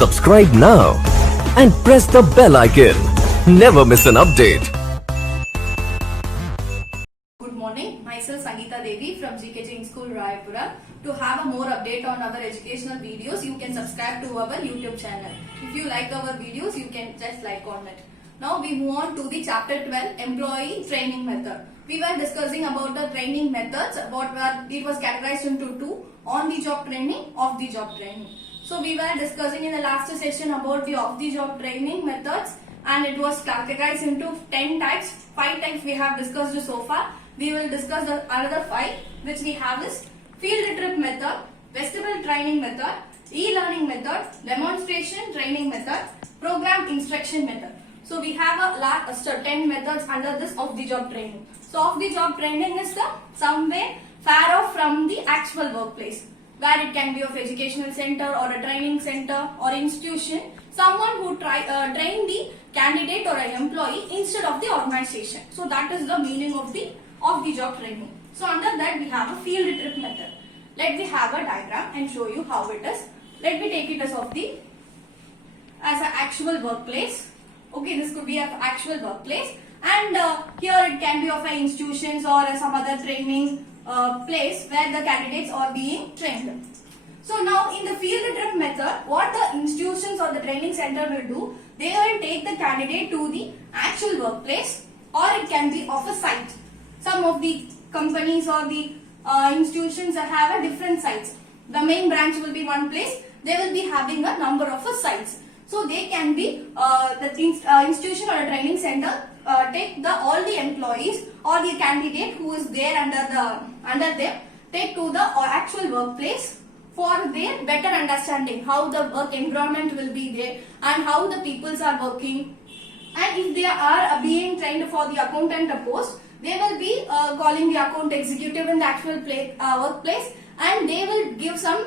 Subscribe now and press the bell icon. Never miss an update. Good morning. Myself Sangeeta Devi from GK Jain School, Raipura. To have a more update on our educational videos, you can subscribe to our YouTube channel. If you like our videos, you can just like on it. Now we move on to the chapter 12, employee training method. We were discussing about the training methods. It was categorized into two: on-the-job training, off-the-job training. So we were discussing in the last session about the off-the-job training methods, and it was categorized into 10 types. 5 types we have discussed so far. We will discuss the another 5, which we have is field trip method, vestibule training method, e-learning method, demonstration training method, program instruction method. So we have a lot of 10 methods under this off-the-job training. So off-the-job training is somewhere far off from the actual workplace, where it can be of educational center or a training center or institution. Someone who train the candidate or an employee instead of the organization. So that is the meaning of the off-the-job training. So under that we have a field trip method. Let me have a diagram and show you how it is. Let me take it as an actual workplace. Okay, this could be an actual workplace, and here it can be of an institutions or some other training place where the candidates are being trained. So now in the field trip method, what the institutions or the training center will do, they will take the candidate to the actual workplace, or it can be of a site. Some of the companies or the institutions have a different sites. The main branch will be one place. They will be having a number of sites. So they can be the institution or a training center take all the employees or the candidate who is there under them, take to the actual workplace for their better understanding how the work environment will be there and how the peoples are working. And if they are being trained for the accountant post, they will be calling the account executive in the actual workplace, and they will give some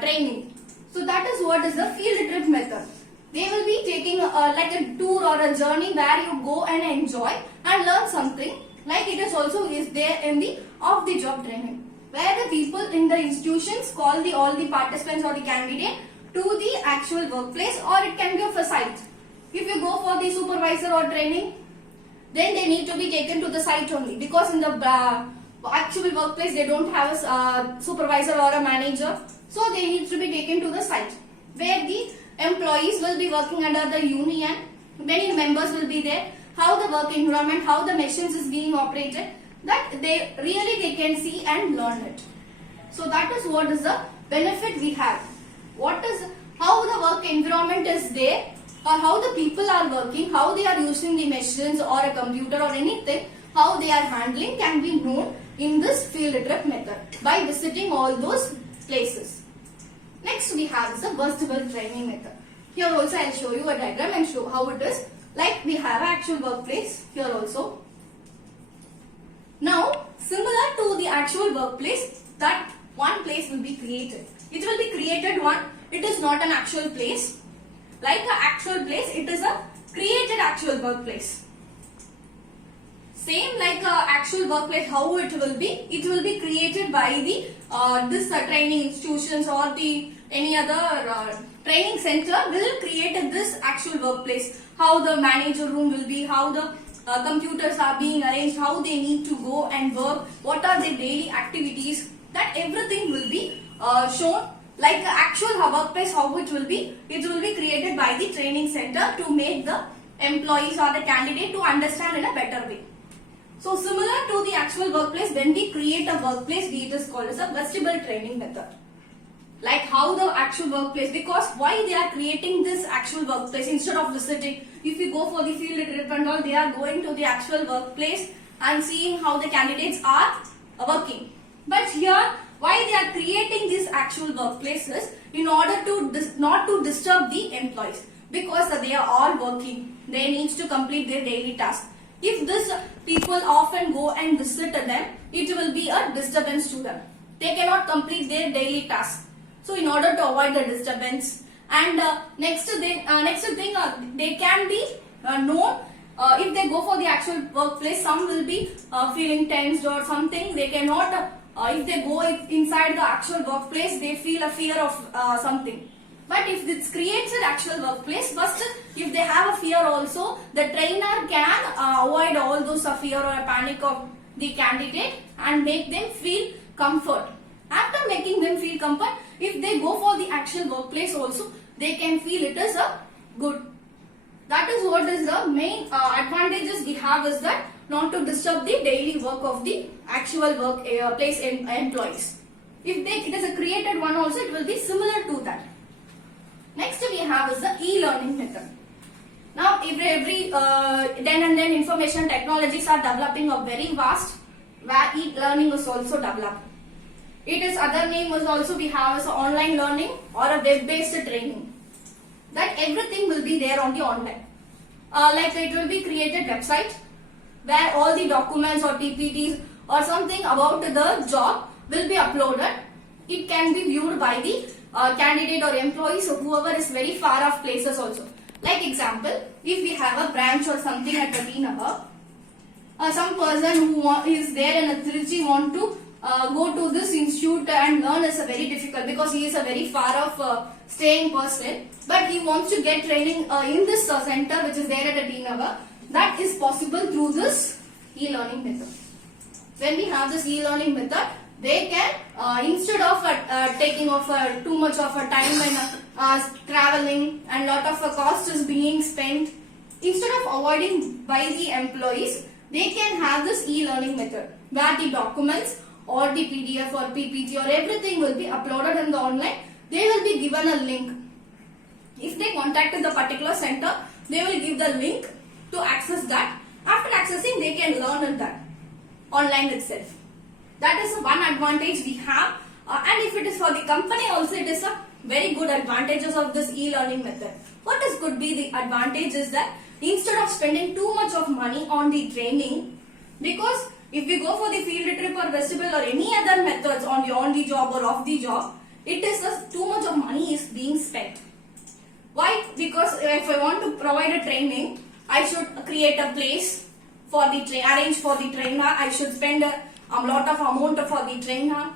training. So that is what is the field trip method. They will be taking like a tour or a journey where you go and enjoy and learn something. Like it is also is there in the off-the-job training, where the people in the institutions call all the participants or the candidate to the actual workplace, or it can be of a site. If you go for the supervisor or training, then they need to be taken to the site only, because in the actual workplace they don't have a supervisor or a manager. So they need to be taken to the site where the employees will be working under the union. Many members will be there. How the work environment, how the machines is being operated, that they can see and learn it. So that is what is the benefit we have. How the work environment is there, or how the people are working, how they are using the machines or a computer or anything, how they are handling, can be known in this field trip method by visiting all those places. Next we have the vestibule training method. Here also I will show you a diagram and show how it is. Like we have actual workplace here also. Now similar to the actual workplace, that one place will be created. It will be created one. It is not an actual place. Like an actual place, it is a created actual workplace. Same like a actual workplace, how it will be created by the this training institutions or the any other training center will create this actual workplace. How the manager room will be, how the computers are being arranged, how they need to go and work, what are their daily activities, that everything will be shown. Like the actual workplace, how it will be created by the training center to make the employees or the candidate to understand in a better way. So similar to the actual workplace, when we create a workplace, it is called as a vestibule training method. Like how the actual workplace, because why they are creating this actual workplace instead of visiting. If you go for the field trip and all, they are going to the actual workplace and seeing how the candidates are working. But here, why they are creating these actual workplaces? In order to not to disturb the employees, because they are all working. They need to complete their daily tasks. If these people often go and visit them, it will be a disturbance to them. They cannot complete their daily tasks. So in order to avoid the disturbance, and next thing they can be known. If they go for the actual workplace, some will be feeling tensed or something. They cannot if they go inside the actual workplace, they feel a fear of something. But if this creates an actual workplace, first if they have a fear also, the trainer can avoid all those fear or a panic of the candidate and make them feel comfort. After making them feel comfort, if they go for the actual workplace also, they can feel it is a good. That is what is the main advantages we have, is that not to disturb the daily work of the actual work place employees. If it is a created one also, it will be similar to that. Next we have is the e-learning method. Now every then and then information technologies are developing up very fast, where e-learning is also developed. It is other name is also we have as online learning or a web-based training. That everything will be there on the online. Like it will be created website where all the documents or PPTs or something about the job will be uploaded. It can be viewed by the candidate or employees or whoever is very far off places also. Like example, if we have a branch or something at Ratinagar, some person who is there in a Trichy want to go to this institute and learn is very difficult because he is a very far off staying person, but he wants to get training in this center which is there at Ratinagar. That is possible through this e-learning method. When we have this e-learning method, they can instead of taking off too much of a time and traveling and lot of cost is being spent, instead of avoiding by the employees, they can have this e-learning method where the documents or the PDF or PPT or everything will be uploaded in the online. They will be given a link. If they contacted the particular center, they will give the link to access that. After accessing, they can learn in that online itself. That is one advantage we have, and if it is for the company also, it is a very good advantages of this e-learning method. What is could be the advantage is that instead of spending too much of money on the training, because if we go for the field trip or festival or any other methods on the job or off the job, it is too much of money is being spent. Why? Because if I want to provide a training, I should create a place for the arrange for the trainer. I should spend a lot of amount for the trainer,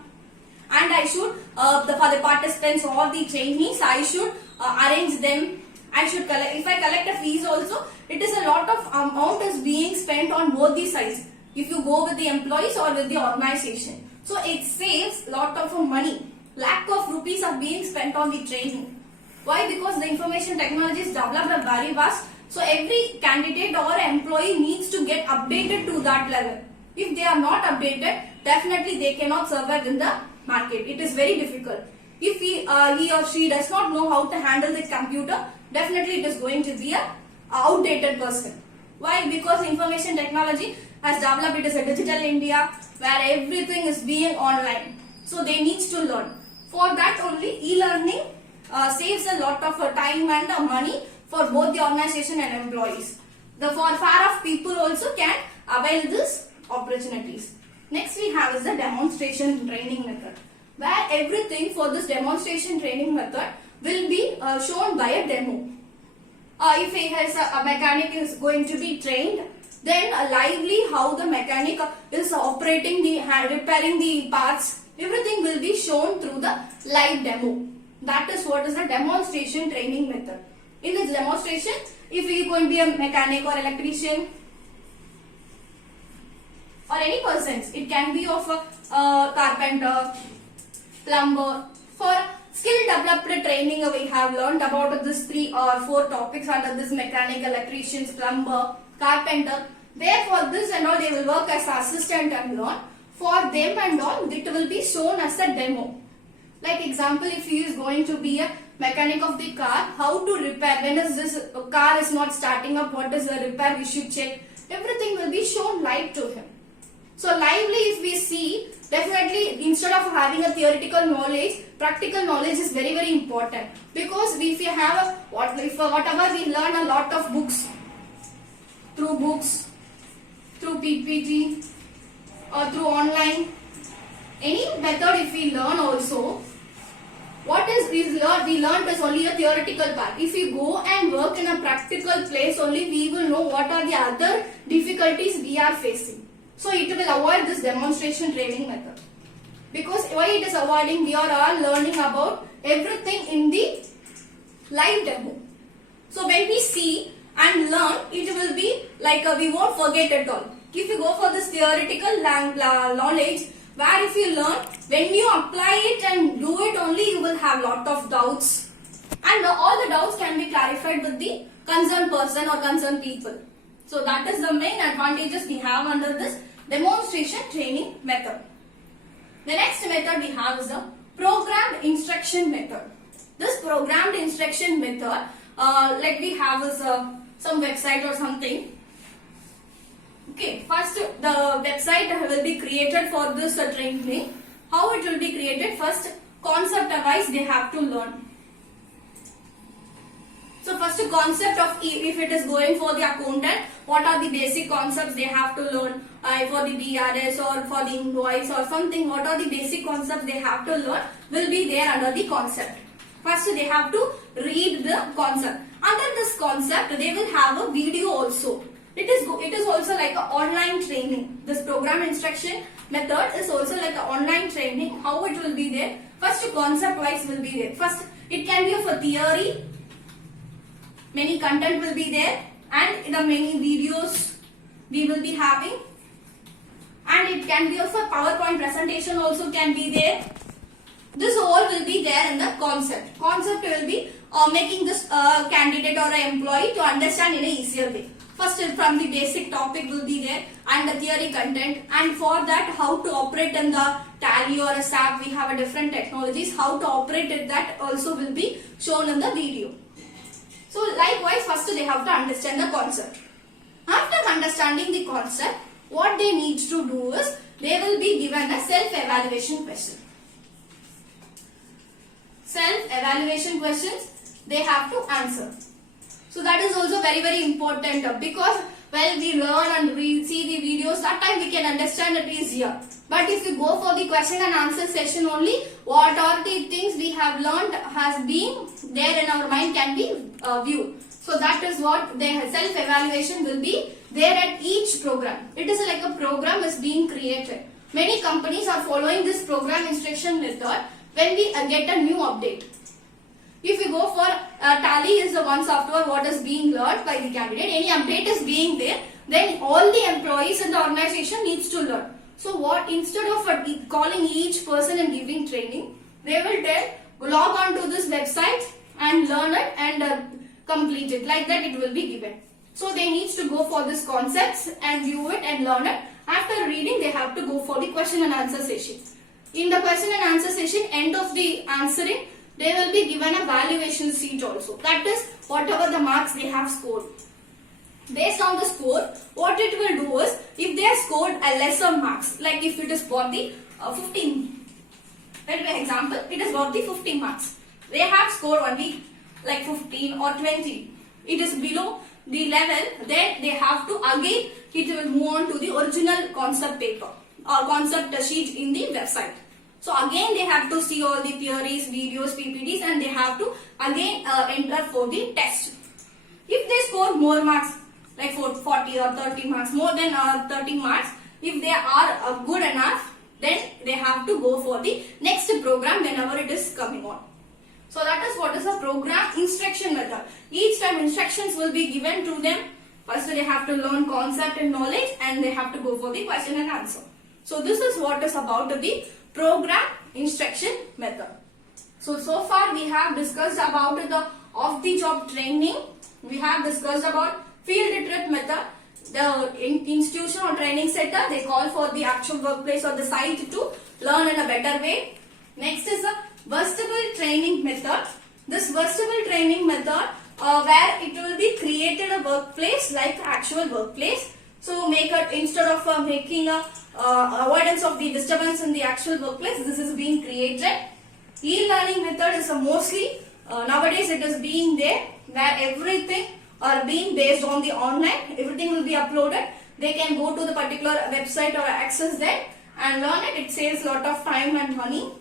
and I should for the participants or the trainees, I should arrange them. I should collect. If I collect a fees also, it is a lot of amount is being spent on both the sides. If you go with the employees or with the organization, so it saves lot of money. Lakh of rupees are being spent on the training. Why? Because the information technology is developed very fast. So every candidate or employee needs to get updated to that level. If they are not updated, definitely they cannot survive in the market. It is very difficult. If he or she does not know how to handle the computer, definitely it is going to be a outdated person. Why? Because information technology has developed. It is a digital India where everything is being online. So they need to learn. For that only, e-learning saves a lot of time and money for both the organization and employees. The far off people also can avail this opportunities. Next we have is the demonstration training method, where everything for this demonstration training method will be shown by a demo. If a mechanic is going to be trained, then lively how the mechanic is operating the repairing the parts, everything will be shown through the live demo. That is what is the demonstration training method. In this demonstration, if you are going to be a mechanic or electrician or any persons, it can be of a carpenter, plumber. For skill developed training, we have learned about this 3 or 4 topics under this: mechanic, electricians, plumber, carpenter. Therefore, this and all they will work as assistant and learn. For them and all, it will be shown as a demo. Like example, if he is going to be a mechanic of the car, how to repair, when is this car is not starting up, what is the repair we should check, everything will be shown live to him. So lively if we see, definitely instead of having a theoretical knowledge, practical knowledge is very very important. Because if we have whatever we learn a lot of books, through PPT or through online, any method if we learn also, what is we learned is only a theoretical part. If we go and work in a practical place only, we will know what are the other difficulties we are facing. So it will avoid this demonstration training method. Because why it is avoiding, we are all learning about everything in the live demo. So when we see and learn, it will be like we won't forget at all. If you go for this theoretical knowledge, where if you learn, when you apply it and do it only, you will have lot of doubts. And all the doubts can be clarified with the concerned person or concerned people. So that is the main advantages we have under this demonstration training method. The next method we have is the programmed instruction method. This programmed instruction method, like we have is some website or something. Okay, first the website will be created for this training. How it will be created? First, concept wise they have to learn. So first concept of if it is going for the accountant, what are the basic concepts they have to learn for the BRS or for the invoice or something, what are the basic concepts they have to learn will be there under the concept. First they have to read the concept. Under this concept they will have a video also. It is also like an online training. This program instruction method is also like an online training. How it will be there? First concept wise will be there. First it can be of a theory. Many content will be there and the many videos we will be having, and it can be of a PowerPoint presentation also can be there. This all will be there in the concept. Concept will be making this candidate or an employee to understand in a easier way. First from the basic topic will be there and the theory content, and for that how to operate in the Tally or a SAP, we have a different technologies, how to operate it, that also will be shown in the video. So likewise, first they have to understand the concept. After understanding the concept, what they need to do is they will be given a self-evaluation question. Self-evaluation questions they have to answer. So that is also very important because when we learn and we see the videos, that time we can understand it easier. But if you go for the question and answer session only, what are the things we have learned has been there in our mind can be viewed. So that is what the self-evaluation will be there at each program. It is like a program is being created. Many companies are following this program instruction method when we get a new update. If you go for Tally is the one software what is being learned by the candidate, any update is being there, then all the employees in the organization needs to learn. So what, instead of calling each person and giving training, they will tell log on to this website and learn it and complete it. Like that it will be given. So they need to go for this concepts and view it and learn it. After reading they have to go for the question and answer session. In the question and answer session, end of the answering, they will be given a valuation sheet also. That is whatever the marks they have scored. Based on the score, what it will do is, if they have scored a lesser marks, like if it is for the 15, let me example, it is for the 15 marks. They have scored only like 15 or 20. It is below the level, then they have to again, it will move on to the original concept paper or concept sheet in the website. So again they have to see all the theories, videos, PPTs, and they have to again enter for the test. If they score more marks, like 40 or 30 marks, more than 30 marks, if they are good enough, then they have to go for the next program whenever it is coming on. So that is what is a program instruction method. Each time instructions will be given to them. First they have to learn concept and knowledge, and they have to go for the question and answer. So this is what is about the program instruction method. So far we have discussed about the off-the-job training. We have discussed about field trip method. The institution or training center, they call for the actual workplace or the site to learn in a better way. Next is a versatile training method. This versatile training method where it will be created a workplace like actual workplace. So make it, instead of making a avoidance of the disturbance in the actual workplace, this is being created. E-learning method is mostly nowadays it is being there where everything are being based on the online. Everything will be uploaded. They can go to the particular website or access that and learn it. It saves a lot of time and money.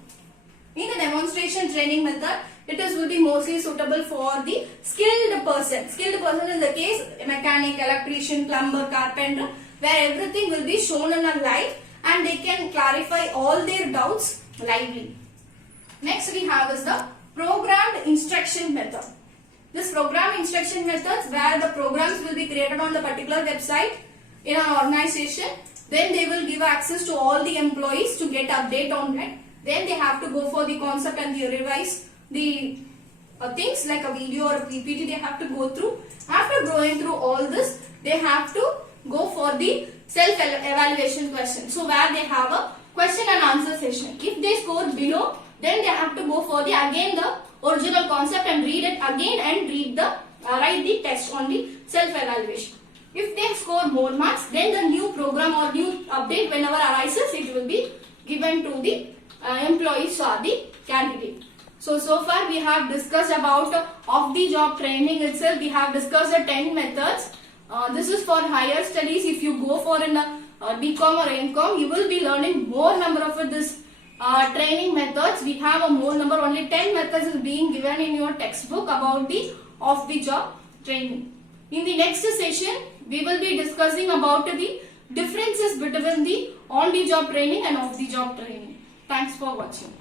In the demonstration training method, it will be mostly suitable for the skilled person. Skilled person in the case mechanic, electrician, plumber, carpenter, where everything will be shown in a live and they can clarify all their doubts lively. Next we have is the programmed instruction method. This program instruction methods where the programs will be created on the particular website in an organization. Then they will give access to all the employees to get update on that. Then they have to go for the concept and the revise the things like a video or a PPT they have to go through. After going through all this, they have to go for the self-evaluation question. So where they have a question and answer session. If they score below, then they have to go for the again the original concept and read it again and read the write the text on the self-evaluation. If they score more marks, then the new program or new update whenever arises, it will be given to the employees or the candidate. So far we have discussed about off-the-job training itself. We have discussed the 10 methods. This is for higher studies. If you go for an BCom or MCom, you will be learning more number of this training methods. We have a more number, only 10 methods is being given in your textbook about the off-the-job training. In the next session, we will be discussing about the differences between the on-the-job training and off-the-job training. Thanks for watching.